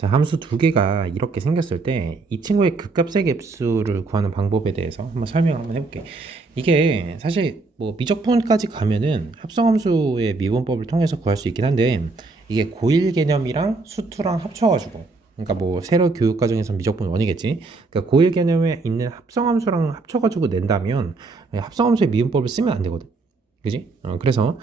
자, 함수 두 개가 이렇게 생겼을 때 이 친구의 극값의 갭수를 구하는 방법에 대해서 한번 설명을 한번 해볼게. 이게 사실 뭐 미적분까지 가면은 합성함수의 미분법을 통해서 구할 수 있긴 한데, 이게 고일 개념이랑 수투랑 합쳐가지고, 그러니까 뭐 세로 교육 과정에서 미적분 원이겠지. 그러니까 고일 개념에 있는 합성함수랑 합쳐가지고 낸다면 합성함수의 미분법을 쓰면 안 되거든. 그지? 그래서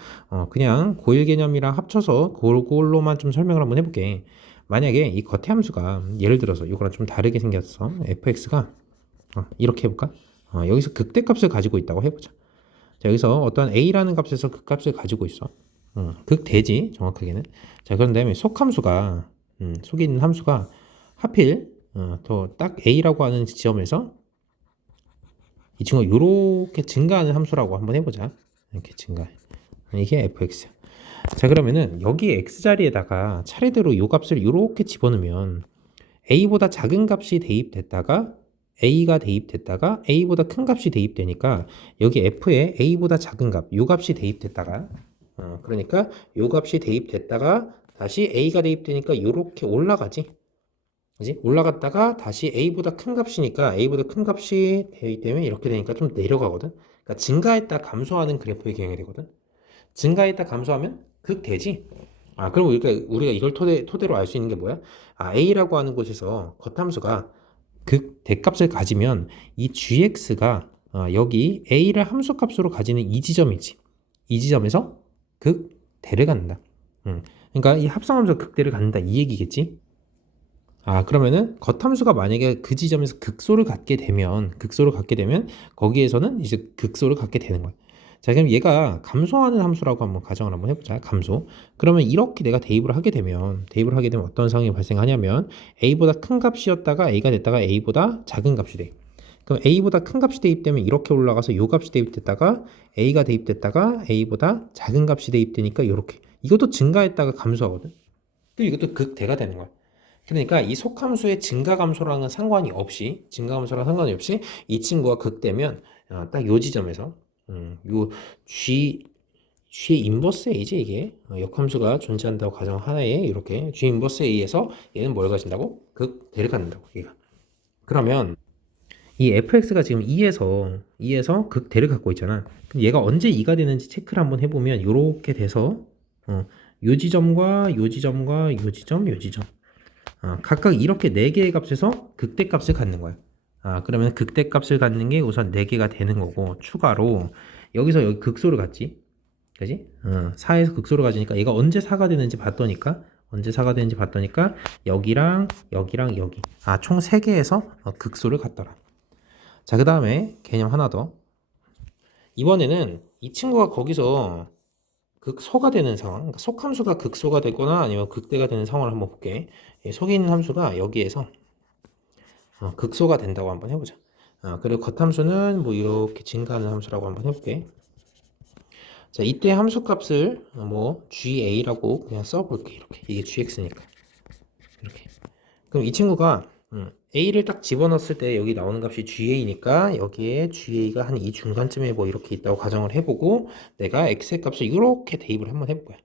그냥 고일 개념이랑 합쳐서 그걸로만 좀 설명을 한번 해볼게. 만약에 이 겉의 함수가 예를 들어서 이거랑 좀 다르게 생겼어. fx가 이렇게 해볼까? 여기서 극대값을 가지고 있다고 해보자. 자, 여기서 어떤 a라는 값에서 극값을 가지고 있어. 극대지 정확하게는. 자, 그런 다음에 속함수가 속에 있는 함수가 하필 더 딱 a라고 하는 지점에서 이 친구가 이렇게 증가하는 함수라고 한번 해보자. 이렇게 증가해. 이게 fx. 자, 그러면은 여기 x자리에다가 차례대로 이 값을 이렇게 집어넣으면 a보다 작은 값이 대입됐다가 a가 대입됐다가 a보다 큰 값이 대입되니까 여기 f에 a보다 작은 값, 요 값이 대입됐다가 그러니까 요 값이 대입됐다가 다시 a가 대입되니까 이렇게 올라가지. 그지? 올라갔다가 다시 a보다 큰 값이니까 a보다 큰 값이 대입되면 이렇게 되니까 좀 내려가거든. 그러니까 증가했다 감소하는 그래프의 경향이 되거든. 증가했다 감소하면 극대지. 그럼 우리가 이걸 토대로 알 수 있는 게 뭐야? a라고 하는 곳에서 겉함수가 극대값을 가지면 이 gx가 여기 a를 함수값으로 가지는 이 지점이지. 이 지점에서 극대를 갖는다. 그러니까 이 합성함수가 극대를 갖는다 이 얘기겠지. 그러면은 겉함수가 만약에 그 지점에서 극소를 갖게 되면 거기에서는 이제 극소를 갖게 되는 거야. 자, 그럼 얘가 감소하는 함수라고 한번 가정을 한번 해보자. 감소. 그러면 이렇게 내가 대입을 하게 되면 어떤 상황이 발생하냐면 a보다 큰 값이었다가 a가 됐다가 a보다 작은 값이 돼. 그럼 a보다 큰 값이 대입되면 이렇게 올라가서 요 값이 대입됐다가 a가 대입됐다가 a보다 작은 값이 대입되니까 이렇게. 이것도 증가했다가 감소하거든. 그럼 이것도 극대가 되는 거야. 그러니까 이 속함수의 증가함수랑 상관이 없이 이 친구가 극대면 딱 요 지점에서 요 G의 인버스 A지 이게 역함수가 존재한다고 가정하에 이렇게 G 인버스 A에서 얘는 뭘 가진다고? 극대를 갖는다고 얘가. 그러면 이 fx가 지금 2에서 극대를 갖고 있잖아. 그럼 얘가 언제 2가 되는지 체크를 한번 해보면 이렇게 돼서 요 지점과 요 지점과 요 지점, 요 지점 각각 이렇게 4개의 값에서 극대값을 갖는 거야. 그러면 극대값을 갖는 게 우선 4개가 되는 거고 추가로 여기서 여기 극소를 갖지. 그지? 4에서 극소를 가지니까 얘가 언제 4가 되는지 봤더니까 여기랑 여기랑 여기 총 3개에서 극소를 갖더라. 자, 그 다음에 개념 하나 더. 이번에는 이 친구가 거기서 극소가 되는 상황, 그러니까 속함수가 극소가 되거나 아니면 극대가 되는 상황을 한번 볼게. 속에 있는 함수가 여기에서 극소가 된다고 한번 해보자. 그리고 겉함수는 뭐 이렇게 증가하는 함수라고 한번 해볼게. 자, 이때 함수값을 뭐 GA라고 그냥 써볼게. 이렇게 이게 GX니까 이렇게. 그럼 이 친구가 A를 딱 집어넣었을 때 여기 나오는 값이 GA니까 여기에 GA가 한 이 중간쯤에 뭐 이렇게 있다고 가정을 해보고 내가 X의 값을 이렇게 대입을 한번 해볼 거야.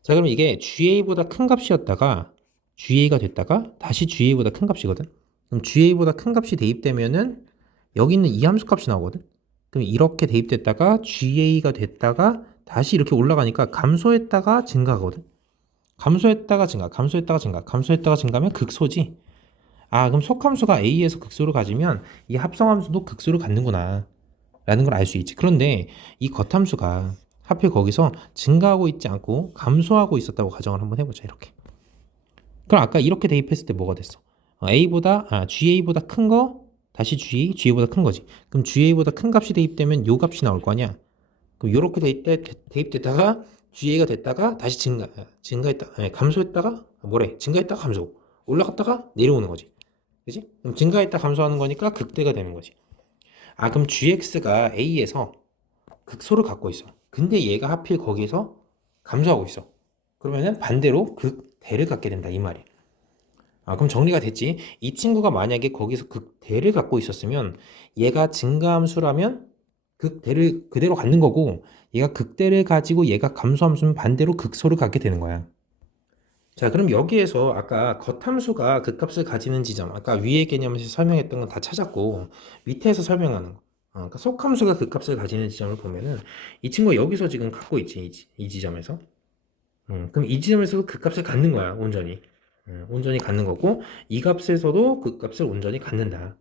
자, 그럼 이게 GA보다 큰 값이었다가 GA가 됐다가 다시 GA보다 큰 값이거든. 그럼 GA보다 큰 값이 대입되면은 여기 있는 이 함수 값이 나오거든. 그럼 이렇게 대입됐다가 GA가 됐다가 다시 이렇게 올라가니까 감소했다가 증가하거든. 감소했다가 증가하면 극소지. 그럼 속함수가 A에서 극소를 가지면 이 합성함수도 극소를 갖는구나 라는 걸 알 수 있지. 그런데 이 겉함수가 하필 거기서 증가하고 있지 않고 감소하고 있었다고 가정을 한번 해보자. 이렇게. 그럼 아까 이렇게 대입했을 때 뭐가 됐어? GA보다 큰 거 다시 GA보다 큰 거지. 그럼 GA보다 큰 값이 대입되면 요 값이 나올 거 아니야. 그럼 요렇게 대입됐다가 GA가 됐다가 다시 감소했다가 증가했다가 감소. 올라갔다가 내려오는 거지. 그지? 그럼 증가했다 감소하는 거니까 극대가 되는 거지. 그럼 GX가 A에서 극소를 갖고 있어. 근데 얘가 하필 거기서 감소하고 있어. 그러면은 반대로 극대를 갖게 된다 이 말이야. 그럼 정리가 됐지. 이 친구가 만약에 거기서 극대를 갖고 있었으면 얘가 증가함수라면 극대를 그대로 갖는 거고 얘가 극대를 가지고 얘가 감소함수면 반대로 극소를 갖게 되는 거야. 자, 그럼 여기에서 아까 겉함수가 극값을 가지는 지점, 아까 위의 개념에서 설명했던 건 다 찾았고, 밑에서 설명하는 거. 그러니까 속함수가 극값을 가지는 지점을 보면은, 이 친구가 여기서 지금 갖고 있지, 이 지점에서. 그럼 이 지점에서도 극값을 갖는 거야, 온전히. 온전히 갖는 거고, 이 값에서도 극값을 온전히 갖는다.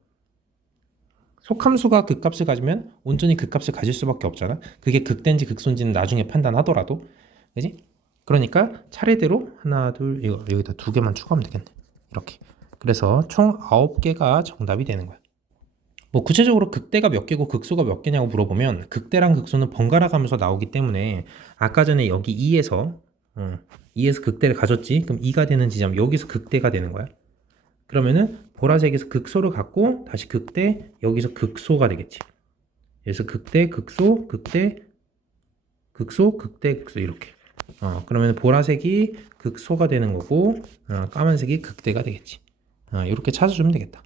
속함수가 극값을 가지면 온전히 극값을 가질 수밖에 없잖아. 그게 극대인지 극소인지는 나중에 판단하더라도, 그지? 그러니까 차례대로 하나, 둘, 이거 여기다 두 개만 추가하면 되겠네. 이렇게. 그래서 총 9개가 정답이 되는 거야. 뭐 구체적으로 극대가 몇 개고 극소가 몇 개냐고 물어보면 극대랑 극소는 번갈아 가면서 나오기 때문에 아까 전에 여기 2에서 2에서 극대를 가졌지. 그럼 2가 되는 지점 여기서 극대가 되는 거야. 그러면은 보라색에서 극소를 갖고 다시 극대 여기서 극소가 되겠지. 그래서 극대 극소 극대 극소 극대 극소 이렇게. 그러면 보라색이 극소가 되는 거고 까만색이 극대가 되겠지. 이렇게 찾아주면 되겠다.